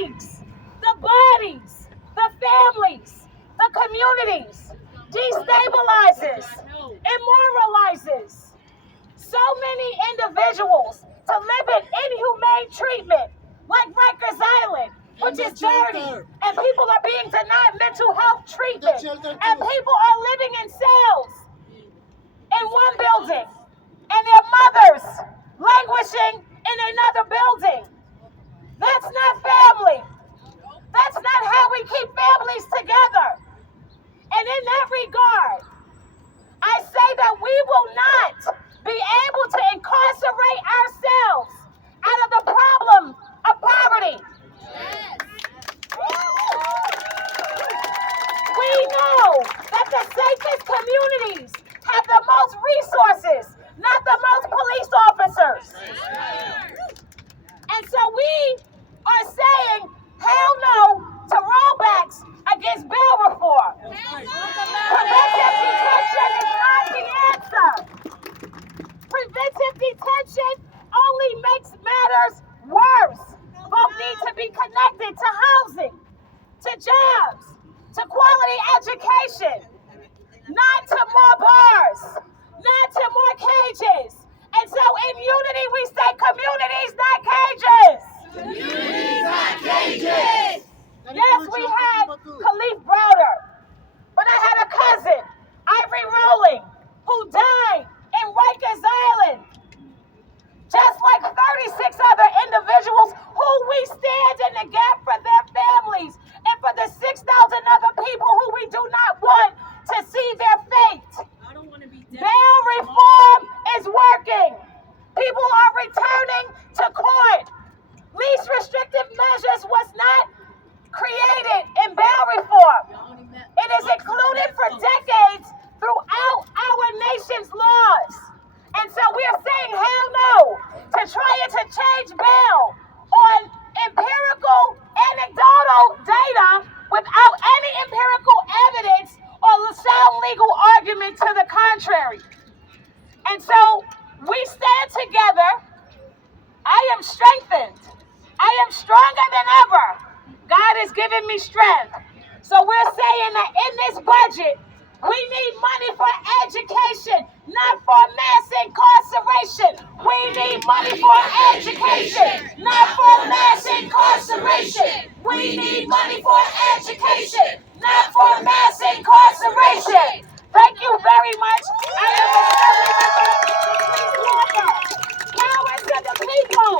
lives, the bodies, the families, the communities, destabilizes, immoralizes so many individuals to live in inhumane treatment, like Rikers Island, which is dirty, and people are being denied mental health treatment, and people are living in cells in one building, and their mothers languishing in another building. That's not family. That's not how we keep families together. And in that regard, I say that we will not be able to incarcerate ourselves out of the problem of poverty. We know that the safest communities have the most resources, not the most police officers. And so we are saying, hell no to rollbacks against bail reform. Preventive detention is not the answer. Preventive detention only makes matters worse. Folk need to be connected to housing, to jobs, to quality education, not to more bars, not to more cages. And so in unity we say communities, not cages. Communities, not cages. Yes, we had Khalif Browder, but I had a cousin, Ivory Rowling, who died in Rikers Island, just like 36 other individuals who we stand in the gap for their families and for the 6,000 other people who we do not want to see their fate. Bail reform is working. People are returning to court. Least restrictive measures was not created in bail reform. It is included for decades throughout our nation's laws. And so we are saying hell no to trying to change bail on empirical, anecdotal data without any empirical evidence or sound legal argument to the contrary. And so we stand together. I am strengthened. I am stronger than ever. God has given me strength. So we're saying that in this budget, we need money for education, not for mass incarceration. We need money for education, not for mass incarceration. We need money for education, not for mass incarceration. Thank you very much. I am a Power to the people.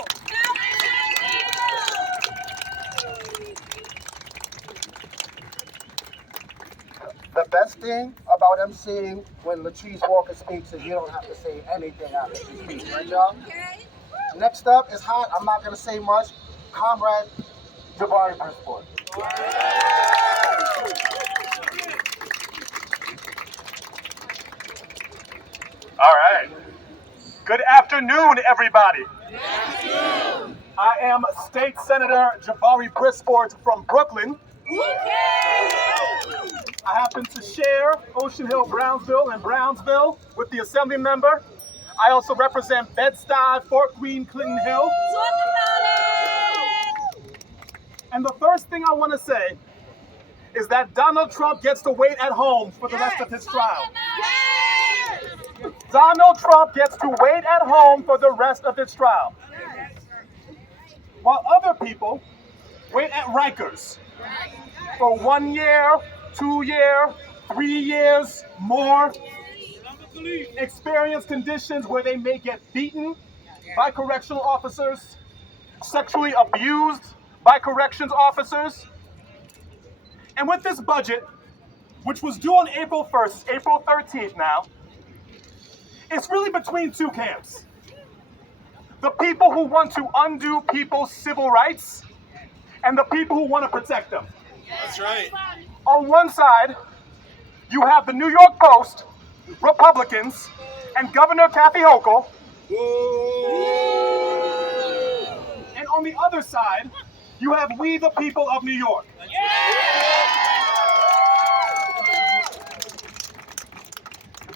The best thing about emceeing when Latrice Walker speaks is you don't have to say anything after she speaks, right, y'all? Okay. Next up is hot. I'm not going to say much. Comrade Jabari Brisport. All right. Good afternoon, everybody. Good afternoon. I am State Senator Jabari Brisport from Brooklyn. I happen to share Ocean Hill, Brownsville, and Brownsville with the Assembly member. I also represent Bed-Stuy, Fort Greene, Clinton Hill. Talk about it! And the first thing I want to say is that Donald Trump gets to wait at home for the rest of his trial. Donald Trump gets to wait at home for the rest of his trial. While other people wait at Rikers for 1 year, 2 years, 3 years, more, experience conditions where they may get beaten by correctional officers, sexually abused by corrections officers. And with this budget, which was due on April 1st, April 13th now, it's really between two camps. The people who want to undo people's civil rights and the people who want to protect them. That's right. On one side, you have the New York Post, Republicans, and Governor Kathy Hochul. And on the other side, you have we the people of New York.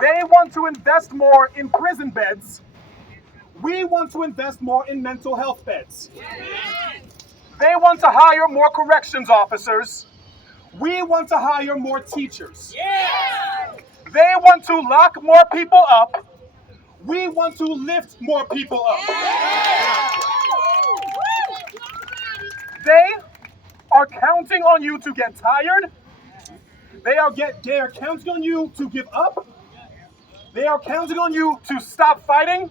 They want to invest more in prison beds. We want to invest more in mental health beds. They want to hire more corrections officers. We want to hire more teachers. They want to lock more people up. We want to lift more people up. They are counting on you to get tired. They are counting on you to give up. They are counting on you to stop fighting.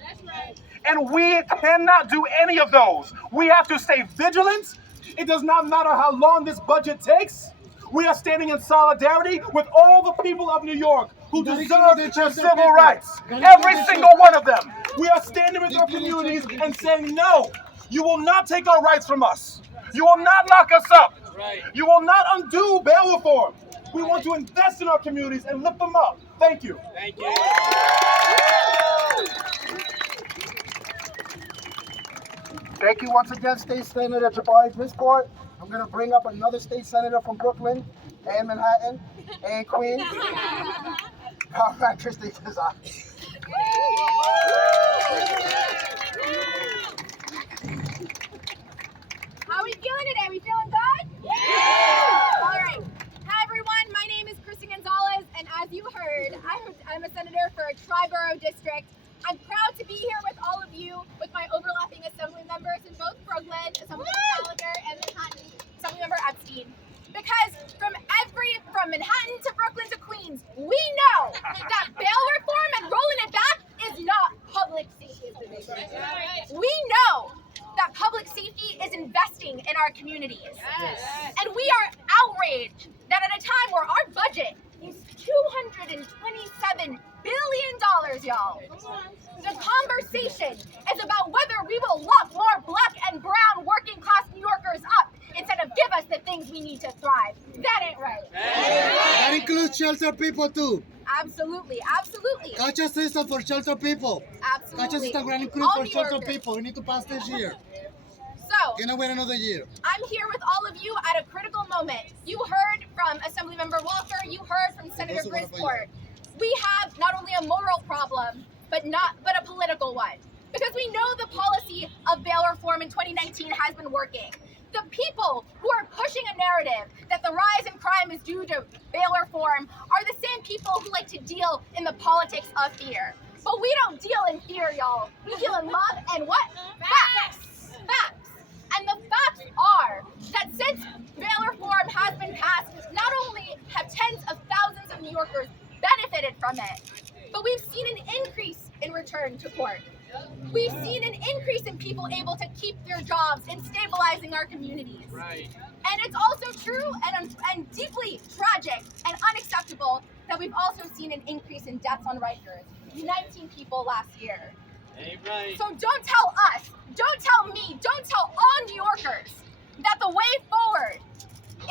And we cannot do any of those. We have to stay vigilant. It does not matter how long this budget takes. We are standing in solidarity with all the people of New York who deserve their civil rights. Every single one of them. We are standing with our communities and saying, no, you will not take our rights from us. You will not lock us up. You will not undo bail reform. We want to invest in our communities and lift them up. Thank you. Thank you. Thank you once again, State Senator Jabari Brisport. I'm going to bring up another state senator from Brooklyn and Manhattan and Queens. Comrade Christy Cesar. How are we feeling today? We feeling good? Yeah! All right. Hi, everyone. My name is Christy Gonzalez, and as you heard, I'm a senator for a tri-borough district. I'm proud to be here with all of you, with my overlapping assembly members in both Brooklyn, Assemblymember Gallagher, and Manhattan, Assemblymember Epstein. Because from Manhattan to Brooklyn to Queens, we know that bail reform and rolling it back is not public safety. We know that public safety is investing in our communities. And we are outraged that at a time where our budget is $227 billion, y'all. The conversation is about whether we will lock more black and brown working class New Yorkers up instead of give us the things we need to thrive. That ain't right. That includes shelter people too. Absolutely, absolutely. Gotcha system for shelter people. Absolutely. Gotcha system will include All for New shelter Yorkers. people. We need to pass this year. So, Cannot wait another year. I'm here with all of you at a critical moment. You heard from Assemblymember Walker, you heard from Senator Brisport. We have not only a moral problem, but a political one. Because we know the policy of bail reform in 2019 has been working. The people who are pushing a narrative that the rise in crime is due to bail reform are the same people who like to deal in the politics of fear. But we don't deal in fear, y'all. We deal in love and what? Facts. Facts. And the facts are that since bail reform has been passed, not only have tens of thousands of New Yorkers benefited from it, but we've seen an increase in return to court. We've seen an increase in people able to keep their jobs and stabilizing our communities. Right. And it's also true and deeply tragic and unacceptable that we've also seen an increase in deaths on Rikers, 19 people last year. Hey, right. So don't tell us, don't tell me, don't tell all New Yorkers that the way forward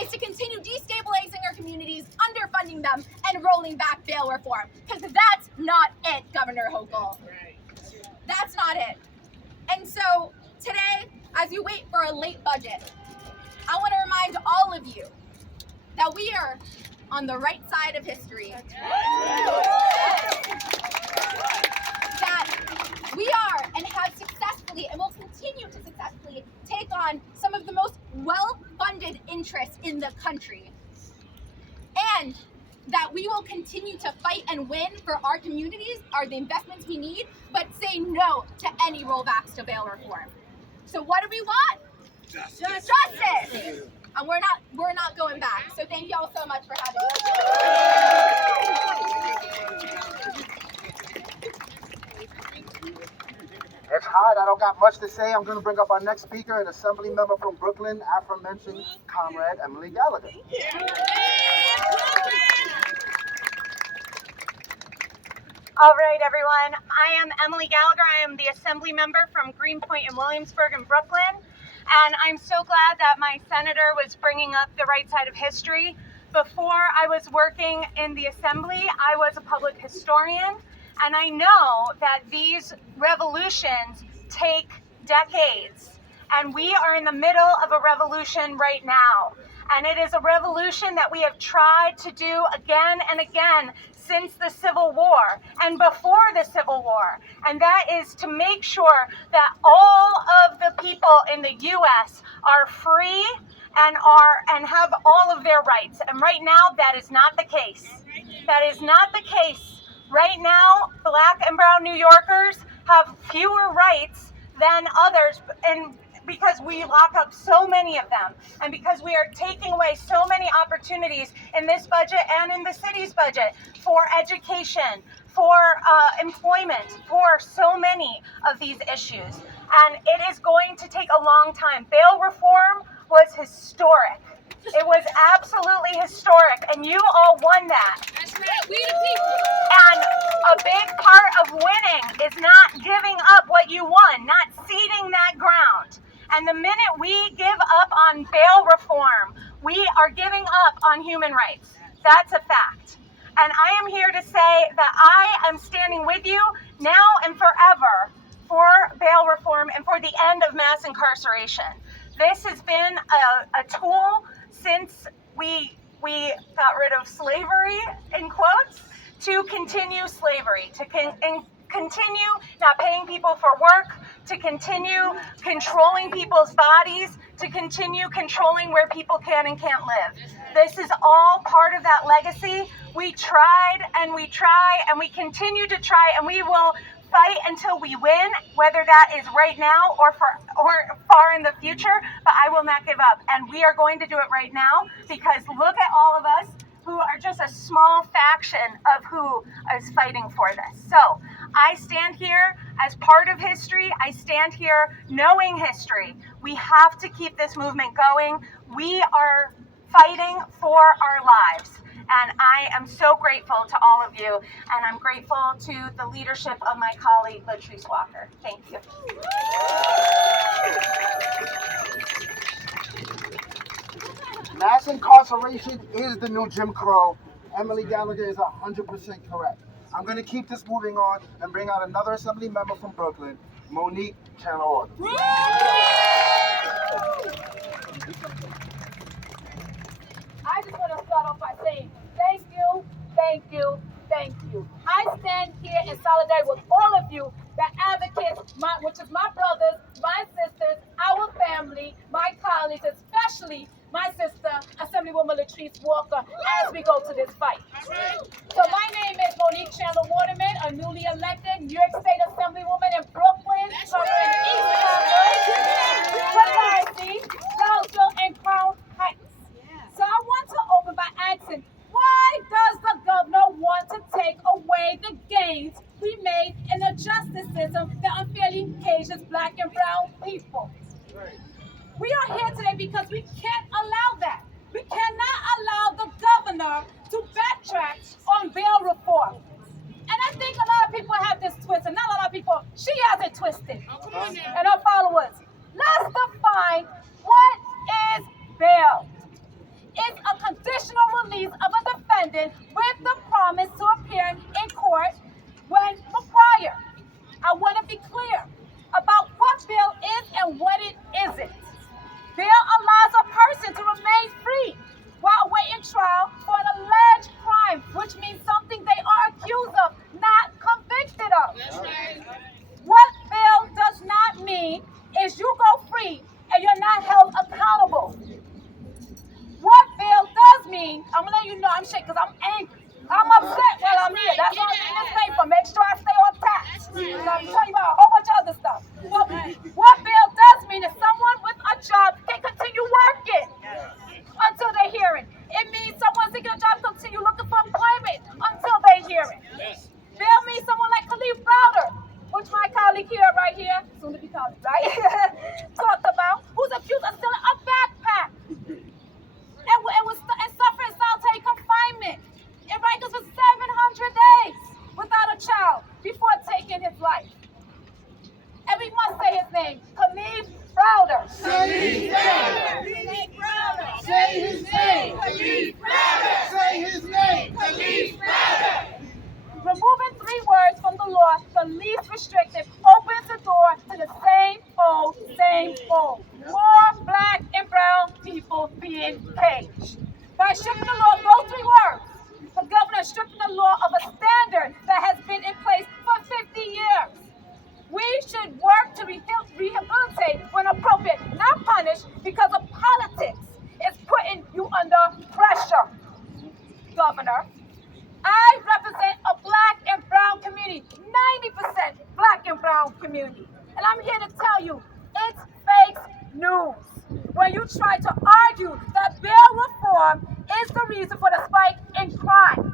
is to continue destabilizing our communities, underfunding them, and rolling back bail reform. Because that's not it, Governor Hochul. That's not it. And so today, as you wait for a late budget, I want to remind all of you that we are on the right side of history. That we are and have successfully and will continue to successfully take on some of the most well-funded interests in the country. And that we will continue to fight and win for our communities, are the investments we need, but say no to any rollbacks to bail reform. So what do we want? Justice. And we're not going back. So thank y'all so much for having us. It's hot. I don't got much to say. I'm going to bring up our next speaker, an assembly member from Brooklyn, aforementioned Comrade Emily Gallagher. All right, everyone. I am Emily Gallagher. I am the assembly member from Greenpoint and Williamsburg in Brooklyn. And I'm so glad that my senator was bringing up the right side of history. Before I was working in the assembly, I was a public historian. And I know that these revolutions take decades. And we are in the middle of a revolution right now. And it is a revolution that we have tried to do again and again since the Civil War and before the Civil War. And that is to make sure that all of the people in the U.S. are free and have all of their rights. And right now, that is not the case. That is not the case. Right now, Black and brown New Yorkers have fewer rights than others, and because we lock up so many of them, and because we are taking away so many opportunities in this budget and in the city's budget for education, for employment, for so many of these issues. And it is going to take a long time. Bail reform was historic. It was absolutely historic, and you all won that. That's right. We the people. And a big part of winning is not giving up what you won, not ceding that ground. And the minute we give up on bail reform, we are giving up on human rights. That's a fact. And I am here to say that I am standing with you now and forever for bail reform and for the end of mass incarceration. This has been a tool since we got rid of slavery, in quotes, to continue slavery, to continue not paying people for work, to continue controlling people's bodies, to continue controlling where people can and can't live. This is all part of that legacy. We tried and we try and we continue to try, and we will fight until we win, whether that is right now or far in the future, but I will not give up. And we are going to do it right now, because look at all of us who are just a small faction of who is fighting for this. So I stand here as part of history. I stand here knowing history. We have to keep this movement going. We are fighting for our lives. And I am so grateful to all of you, and I'm grateful to the leadership of my colleague, Latrice Walker. Thank you. Mass incarceration is the new Jim Crow. Emily Gallagher is 100% correct. I'm going to keep this moving on and bring out another Assembly member from Brooklyn, Monique Channel. I just want to start off by saying thank you, thank you, thank you. I stand here in solidarity with all of you, the advocates, which is my brothers, my sisters, our family, my colleagues, especially my sister, Assemblywoman Latrice Walker, as we go to this fight. So my name is Monique Chandler Waterman, a newly elected New York State Assemblywoman in Brooklyn, covering East Harlem, Brooklyn, and Crown Heights. So I want to open by asking, why does the governor want to take away the gains we made in the justice system that unfairly cages Black and brown people? We are here today because we can't allow that. We cannot allow the governor to backtrack on bail reform. And I think a lot of people have this twisted. Not a lot of people, she has it twisted. And her followers. Let's define what is bail. It's a conditional release of a defendant with the promise to appear in court when required. I want to be clear about what bail is and what it isn't. Bail allows a person to remain free while awaiting trial for an alleged crime, which means something they are accused of, not convicted of. That's right. What bail does not mean is you go free and you're not held accountable. What bail does mean, I'm going to let you know, I'm shaking because I'm angry. I'm upset while I'm here. That's why I'm in this paper. Make sure I stay on task. I'm telling you about a whole bunch of other stuff. What bail does mean is someone with a job can continue working until they hear it. It means someone seeking a job continue looking for employment until they hear it. Bail means someone like Kalief Browder, which my colleague here, right here, soon to be colleague, right, talked about, who's accused of stealing a backpack and suffering solitary confinement in Rikers for 700 days without a child before taking his life. And we must say his name, people being caged. By stripping the law of those 3 words, the governor is stripping the law of a standard that has been in place for 50 years. We should work to rehabilitate when appropriate, not punish, because of politics is putting you under pressure. Governor, I represent a black and brown community, 90% black and brown community. And I'm here to tell you, it's fake news. When you try to argue that bail reform is the reason for the spike in crime.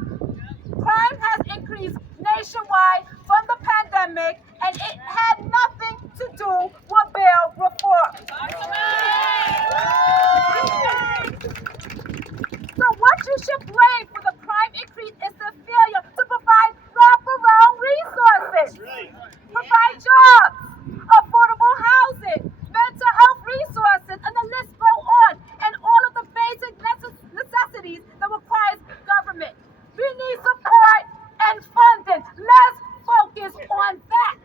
Crime has increased nationwide from the pandemic, and it had nothing to do with bail reform. So what you should blame for the crime increase is the failure to provide wraparound resources. Provide jobs, affordable housing, mental health resources, and the list go on, and all of the basic necessities that requires government. We need support and funding. Let's focus on that.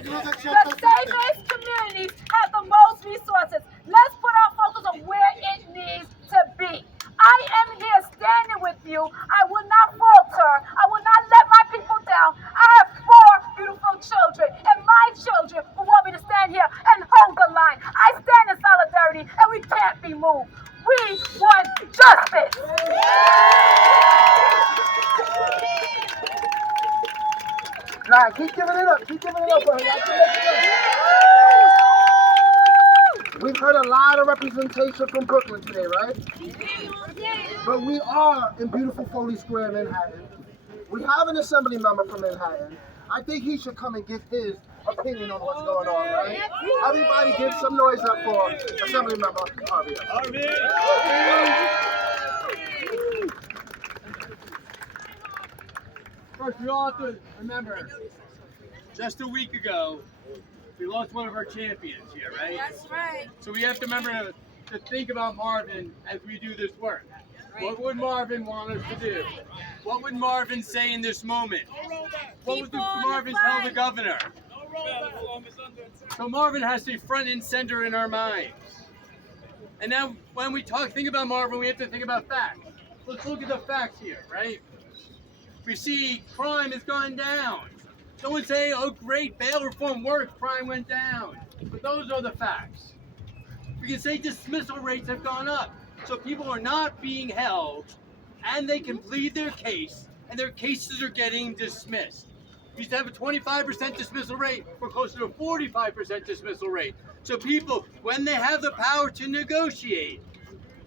The safest communities have the most resources. Let's put our focus on where it needs to be. I am here standing with you. I will not falter. I will not let my people down. I have 4 beautiful children, and my children who want me to stand here and hold the line. I stand in solidarity, and we can't be moved. We want justice. Nah, keep giving it up. Keep giving it up for her. We've heard a lot of representation from Brooklyn today, right? But we are in beautiful Foley Square, Manhattan. We have an assembly member from Manhattan. I think he should come and give his opinion on what's going on, right? Everybody give some noise up for Assembly Member Harvey. First, we all have to remember, just a week ago, we lost one of our champions here, right? That's right. So we have to remember to think about Marvin as we do this work. What would Marvin want us to do? What would Marvin say in this moment? What would Marvin tell the governor? So Marvin has to be front and center in our minds. And now when we think about Marvin, we have to think about facts. Let's look at the facts here, right? We see crime has gone down. Someone say, oh great, bail reform worked, crime went down. But those are the facts. We can say dismissal rates have gone up. So people are not being held, and they can plead their case, and their cases are getting dismissed. We used to have a 25% dismissal rate, we're closer to a 45% dismissal rate. So people, when they have the power to negotiate,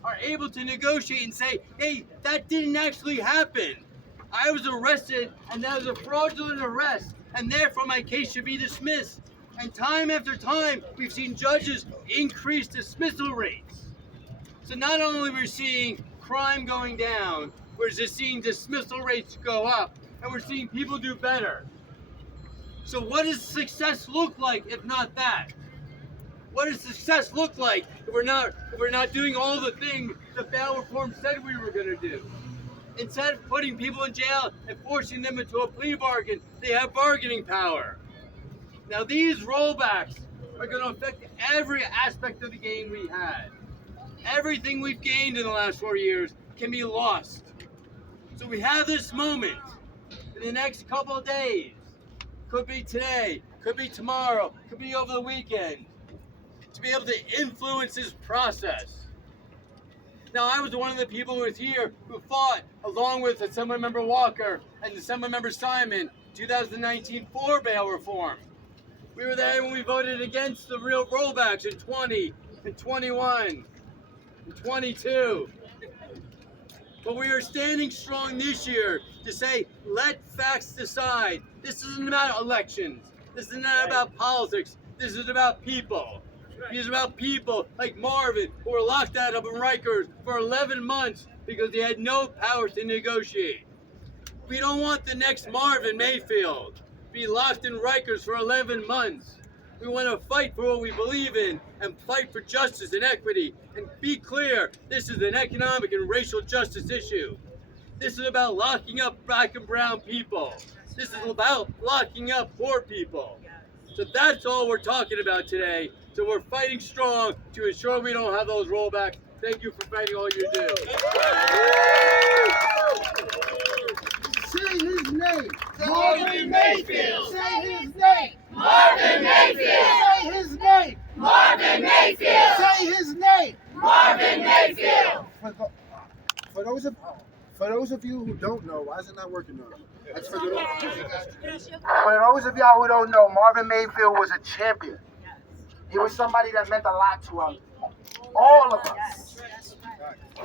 are able to negotiate and say, hey, that didn't actually happen. I was arrested, and that was a fraudulent arrest, and therefore my case should be dismissed. And time after time, we've seen judges increase dismissal rates. So not only we're seeing crime going down, we're just seeing dismissal rates go up, and we're seeing people do better. So what does success look like if not that? What does success look like if we're not doing all the things the bail reform said we were going to do? Instead of putting people in jail and forcing them into a plea bargain, they have bargaining power. Now these rollbacks are going to affect every aspect of the game we had. Everything we've gained in the last 4 years can be lost. So we have this moment in the next couple of days. Could be today, could be tomorrow, could be over the weekend, to be able to influence this process. Now, I was one of the people who was here who fought along with Assemblymember Walker and Assemblymember Simon 2019 for bail reform. We were there when we voted against the real rollbacks in 20 and 21 and 22. But we are standing strong this year to say, let facts decide. This isn't about elections. This is not about politics. This is about people. It is about people like Marvin who were locked out up in Rikers for 11 months because they had no power to negotiate. We don't want the next Marvin Mayfield to be locked in Rikers for 11 months. We want to fight for what we believe in and fight for justice and equity. And be clear, this is an economic and racial justice issue. This is about locking up black and brown people. This is about locking up poor people. So that's all we're talking about today. So we're fighting strong to ensure we don't have those rollbacks. Thank you for fighting all you do. Say his name. Marvin Mayfield. Say his name. Marvin Mayfield. Say his name. Marvin Mayfield. Say his name. Marvin Mayfield. For those of you who don't know, why is it not working now? For those of y'all who don't know, Marvin Mayfield was a champion. He was somebody that meant a lot to all of us.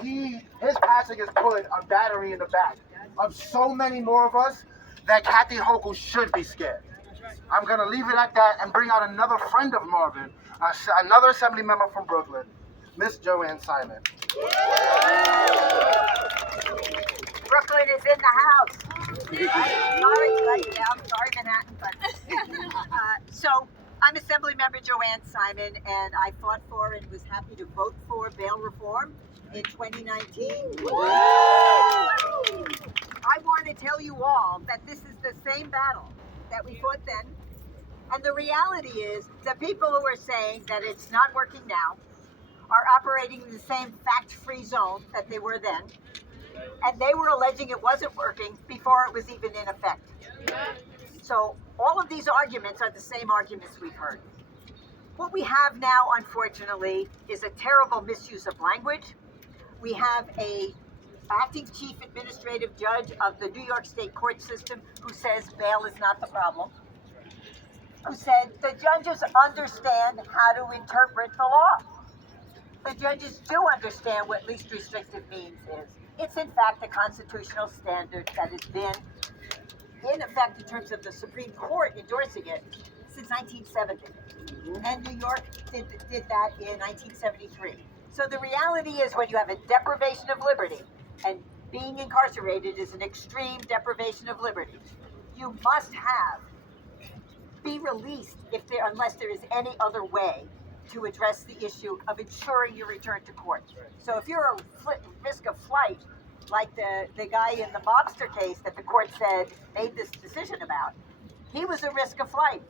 His passing is put a battery in the back of so many more of us that Kathy Hochul should be scared. I'm gonna leave it at that and bring out another friend of Marvin, another assembly member from Brooklyn, Miss Joanne Simon. Brooklyn is in the house. Sorry, Manhattan, but so I'm Assembly Member Joanne Simon, and I fought for and was happy to vote for bail reform in 2019. I want to tell you all that this is the same battle that we fought then, and the reality is the people who are saying that it's not working now are operating in the same fact-free zone that they were then. And they were alleging it wasn't working before it was even in effect. So all of these arguments are the same arguments we've heard. What we have now, unfortunately, is a terrible misuse of language. We have a acting chief administrative judge of the New York State court system who says bail is not the problem, who said the judges understand how to interpret the law. The judges do understand what least restrictive means is. It's in fact a constitutional standard that has been in effect in terms of the Supreme Court endorsing it since 1970. And New York did that in 1973. So the reality is when you have a deprivation of liberty, and being incarcerated is an extreme deprivation of liberty, you must be released unless there is any other way to address the issue of ensuring your return to court. So if you're a risk of flight, like the guy in the mobster case that the court said made this decision about, he was a risk of flight.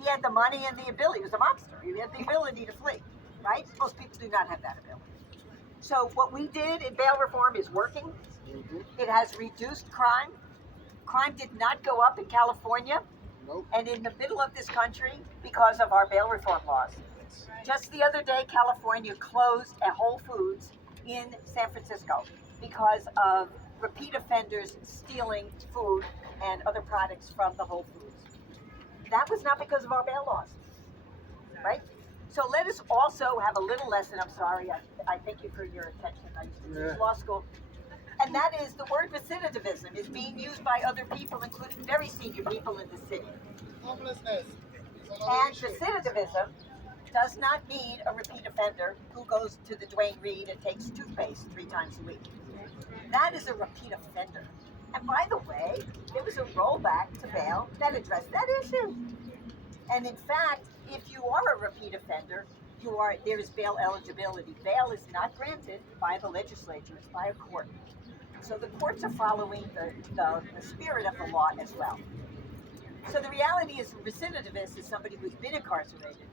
He had the money and the ability. He was a mobster. He had the ability to flee, right? Most people do not have that ability. So what we did in bail reform is working. It has reduced crime. Crime did not go up in California and in the middle of this country because of our bail reform laws. Just the other day, California closed a Whole Foods in San Francisco because of repeat offenders stealing food and other products from the Whole Foods. That was not because of our bail laws, right? So let us also have a little lesson. I'm sorry, I thank you for your attention. I used to teach law school. And that is the word recidivism is being used by other people, including very senior people in the city. Homelessness. And recidivism does not mean a repeat offender who goes to the Duane Reade and takes toothpaste 3 times a week. That is a repeat offender. And by the way, there was a rollback to bail that addressed that issue. And in fact, if you are a repeat offender, there is bail eligibility. Bail is not granted by the legislature, it's by a court. So the courts are following the spirit of the law as well. So the reality is recidivist is somebody who's been incarcerated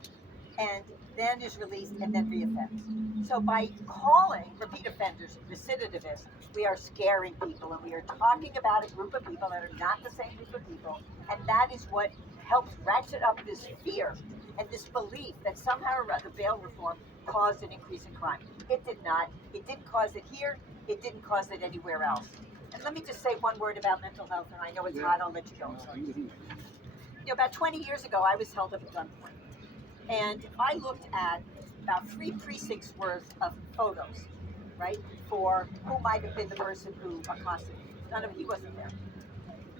and then is released and then reoffends. So by calling repeat offenders recidivists, we are scaring people and we are talking about a group of people that are not the same group of people, and that is what helps ratchet up this fear and this belief that somehow or other bail reform caused an increase in crime. It did not. It didn't cause it here. It didn't cause it anywhere else. And let me just say one word about mental health, and I know it's hot, I'll let you go. About 20 years ago, I was held up at gunpoint. And I looked at about 3 precincts worth of photos, right, for who might have been the person who accosted me. He wasn't there.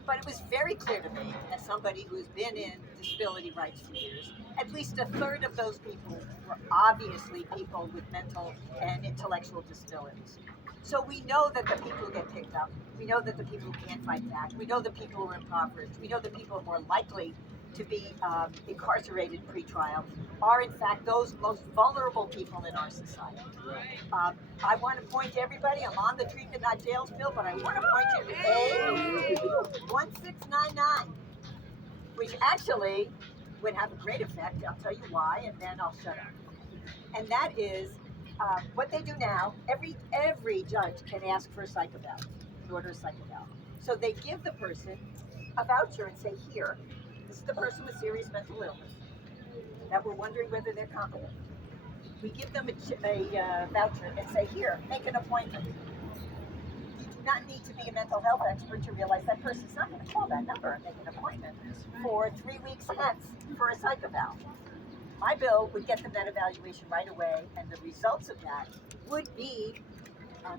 But it was very clear to me, as somebody who's been in disability rights for years, at least a third of those people were obviously people with mental and intellectual disabilities. So we know that the people who get picked up, we know that the people who can't fight back, we know the people who are impoverished, we know the people who are more likely to be incarcerated pre-trial are in fact those most vulnerable people in our society. I want to point to everybody, I'm on the treatment not jails bill, but I want to point you to A1699, which actually would have a great effect. I'll tell you why, and then I'll shut up. And that is what they do now. Every judge can ask for a psych eval, order a psych eval. So they give the person a voucher and say, here, this is the person with serious mental illness that we're wondering whether they're competent. We give them a voucher and say, here, make an appointment. You do not need to be a mental health expert to realize that person's not going to call that number and make an appointment for 3 weeks hence for a psych eval. My bill would get them that evaluation right away, and the results of that would be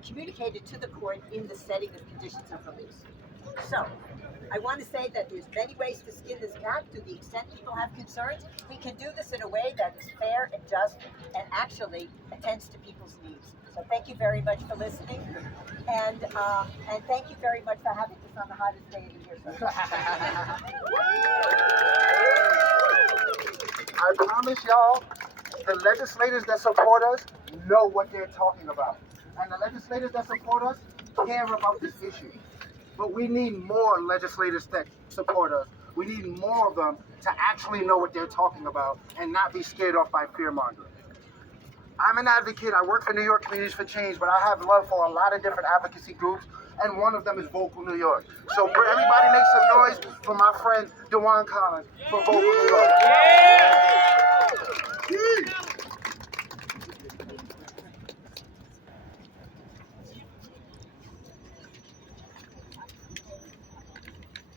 communicated to the court in the setting of conditions of release. So, I want to say that there's many ways to skin this cat. To the extent people have concerns, we can do this in a way that is fair and just and actually attends to people's needs. So thank you very much for listening, and thank you very much for having this on the hottest day of the year. I promise y'all, the legislators that support us know what they're talking about. And the legislators that support us care about this issue. But we need more legislators that support us. We need more of them to actually know what they're talking about and not be scared off by fear-mongering. I'm an advocate. I work for New York Communities for Change, but I have love for a lot of different advocacy groups, and one of them is Vocal New York. So everybody make some noise for my friend DeJuan Collins for Vocal New York.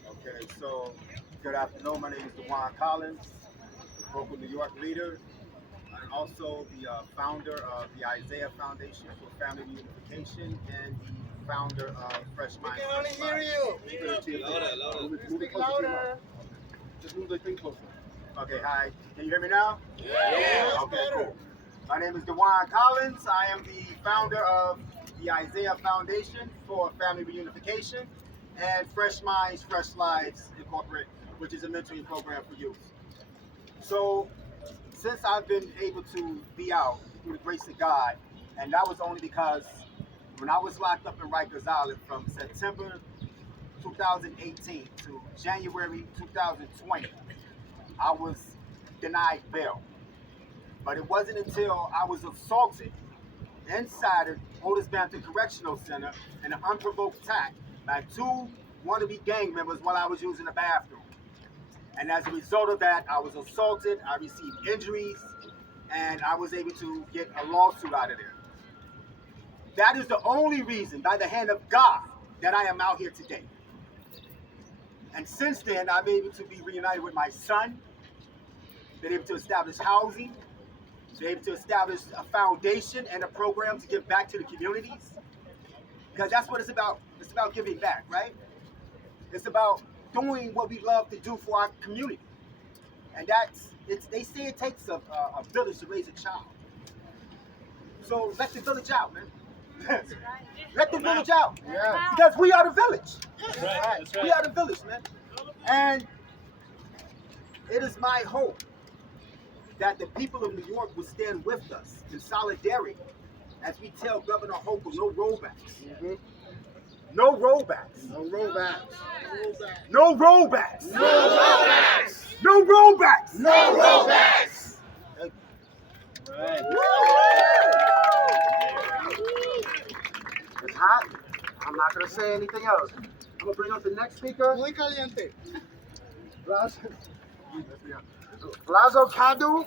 Okay, so good afternoon. My name is DeJuan Collins, the Vocal New York leader, and also the founder of the Isaiah Foundation for Family Reunification and the founder of Fresh Minds. I can only hear you. Speak louder. Just move the thing closer. Okay, hi. Can you hear me now? Yeah. Okay, cool. My name is DeJuan Collins. I am the founder of the Isaiah Foundation for Family Reunification and Fresh Minds, Fresh Lives Incorporated, which is a mentoring program for youth. So, since I've been able to be out through the grace of God, and that was only because when I was locked up in Rikers Island from September 2018 to January 2020, I was denied bail. But it wasn't until I was assaulted inside of Otis Bampton Correctional Center in an unprovoked attack by 2 wannabe gang members while I was using the bathroom. And as a result of that, I was assaulted, I received injuries, and I was able to get a lawsuit out of there. That is the only reason, by the hand of God, that I am out here today. And since then, I've been able to be reunited with my son, been able to establish housing, been able to establish a foundation and a program to give back to the communities. Because that's what it's about. It's about giving back, right? It's about doing what we love to do for our community. And they say it takes a village to raise a child. So let the village out, man. Let the village out. Yeah. Because we are the village. That's right. We are the village, man. And it is my hope that the people of New York will stand with us in solidarity as we tell Governor Hochul no rollbacks. Mm-hmm. No rollbacks. No rollbacks. No rollbacks. No rollbacks. No rollbacks. No rollbacks. It's hot. I'm not going to say anything else. I'm going to bring up the next speaker. Muy caliente. Blazo Cadu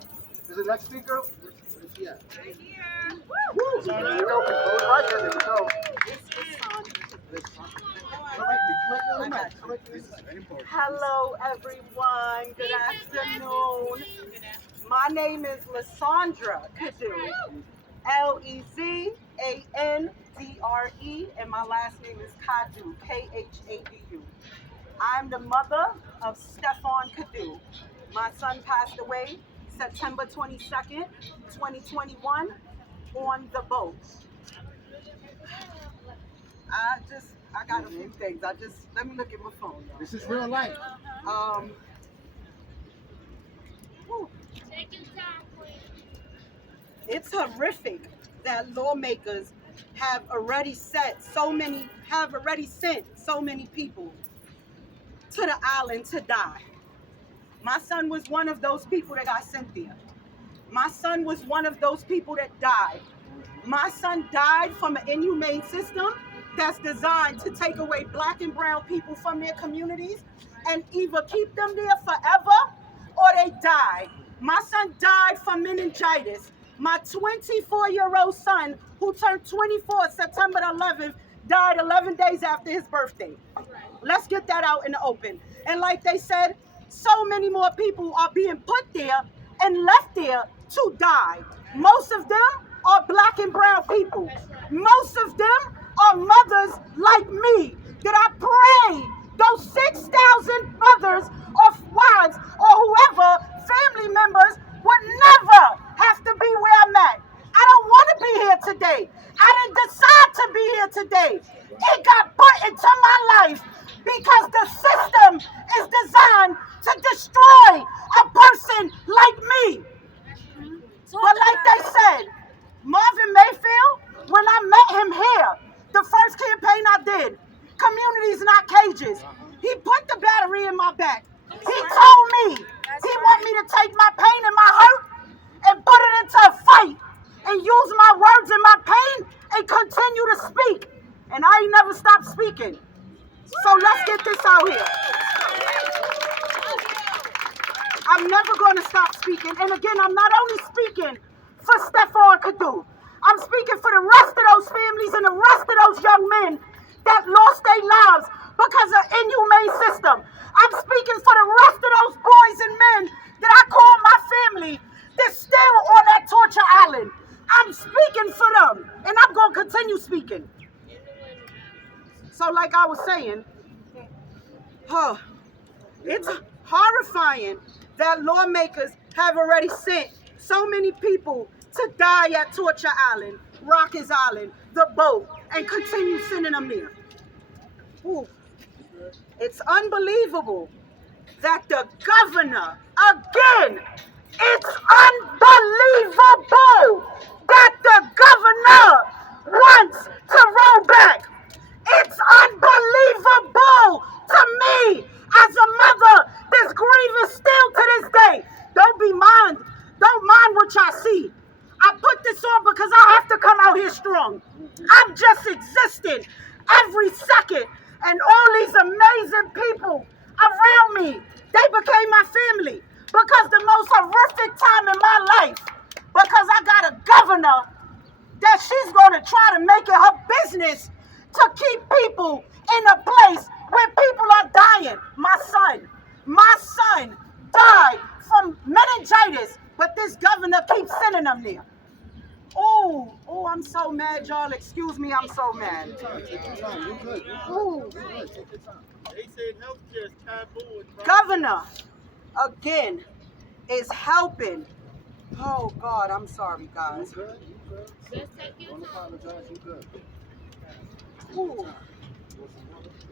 is the next speaker. Where's he at? Right here. Woo! There we go. Close right there. There we go. Hello, everyone. Good afternoon. My name is Lysandra Cadu, Lezandre, and my last name is Cadu, Khadu. I'm the mother of Stephon Cadu. My son passed away September 22nd, 2021, on the boat. I got a few things. Let me look at my phone. Y'all. This is real life. Whew. It's horrific that lawmakers have already sent so many people to the island to die. My son was one of those people that got sent there. My son was one of those people that died. My son died from an inhumane system that's designed to take away black and brown people from their communities and either keep them there forever or they die. My son died from meningitis. My 24-year-old son, who turned 24 September 11th, died 11 days after his birthday. Let's get that out in the open. And like they said, so many more people are being put there and left there to die. Most of them are black and brown people. Most of them are mothers like me, that I pray those 6,000 mothers or wives or whoever, family members, would never have to be where I'm at. I don't want to be here today. I didn't decide to be here today. It got put into my life because the system is designed to destroy a person like me. But like they said, Marvin Mayfield, when I met him here, the first campaign I did, Communities Not Cages, he put the battery in my back. He told me he want me to take my pain and my hurt and put it into a fight and use my words and my pain and continue to speak. And I ain't never stopped speaking. So let's get this out here. I'm never going to stop speaking. And again, I'm not only speaking for Stephon Kadu. I'm speaking for the rest of those families and the rest of those young men that lost their lives because of inhumane system. I'm speaking for the rest of those boys and men that I call my family that's still on that torture island. I'm speaking for them, and I'm going to continue speaking. So like I was saying, it's horrifying that lawmakers have already sent so many people to die at Torture Island, Rikers Island, the boat, and continue sending them there. Ooh. It's unbelievable that the governor, again, it's unbelievable that the governor wants to roll back. It's unbelievable to me as a mother that's grieving still to this day. Don't mind what y'all see. I put this on because I have to come out here strong. I'm just existing every second. And all these amazing people around me, they became my family. Because the most horrific time in my life, because I got a governor that she's going to try to make it her business to keep people in a place where people are dying. My son died from meningitis, but this governor keeps sending them there. Oh, I'm so mad, y'all. Excuse me, I'm so mad. Ooh. Governor, again, is helping. Oh, God, I'm sorry, guys. Don't apologize, you good. Ooh.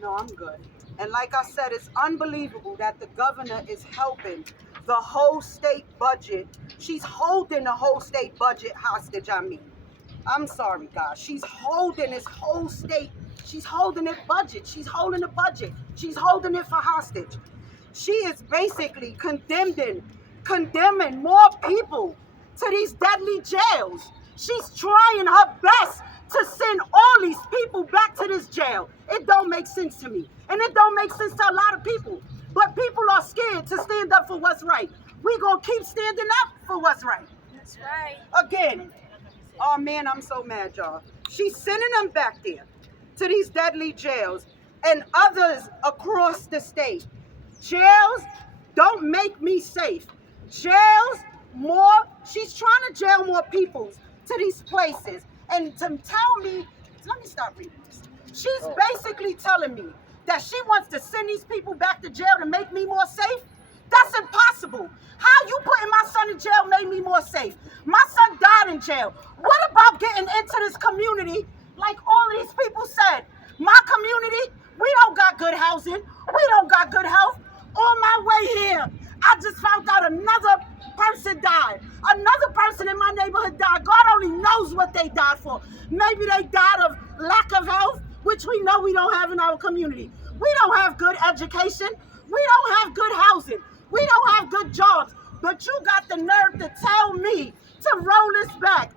No, I'm good. And like I said, it's unbelievable that the governor is helping the whole state budget. She's holding the whole state budget hostage, I'm sorry, guys. She's holding this whole state. She's holding it budget. She's holding the budget. She's holding it for hostage. She is basically condemning more people to these deadly jails. She's trying her best to send all these people back to this jail. It don't make sense to me. And it don't make sense to a lot of people. But people are scared to stand up for what's right. We're going to keep standing up for what's right. That's right. Again, oh man, I'm so mad, y'all. She's sending them back there to these deadly jails and others across the state. Jails don't make me safe. Jails she's trying to jail more people to these places. And to tell me, let me stop reading this. She's basically telling me that she wants to send these people back to jail to make me more safe. That's impossible. How you putting my son in jail made me more safe? My son died in jail. What about getting into this community like all these people said? My community, we don't got good housing. We don't got good health. On my way here, I just found out another person died. Another person in my neighborhood died. God only knows what they died for. Maybe they died of lack of health, which we know we don't have in our community. We don't have good education. We don't have good housing. We don't have good jobs, but you got the nerve to tell me to roll this back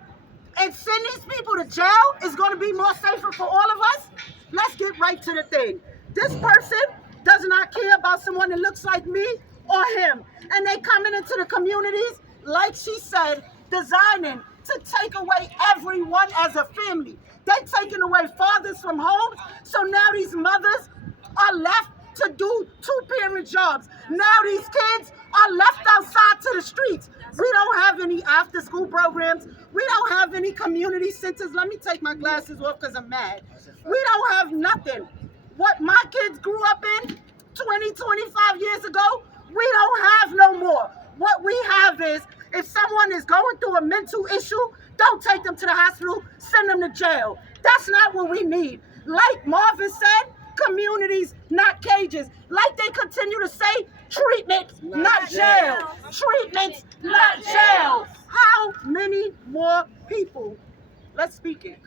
and send these people to jail is going to be more safer for all of us? Let's get right to the thing. This person does not care about someone that looks like me or him. And they coming into the communities, like she said, designing to take away everyone as a family. They taking away fathers from homes, so now these mothers are left to do two-parent jobs. Now these kids are left outside to the streets. We don't have any after-school programs. We don't have any community centers. Let me take my glasses off because I'm mad. We don't have nothing. What my kids grew up in 20, 25 years ago, we don't have no more. What we have is, if someone is going through a mental issue, don't take them to the hospital, send them to jail. That's not what we need. Like Marvin said, communities, not cages. Like they continue to say, treatment, not jail. Treatment, not jail. How many more people? Let's speak it.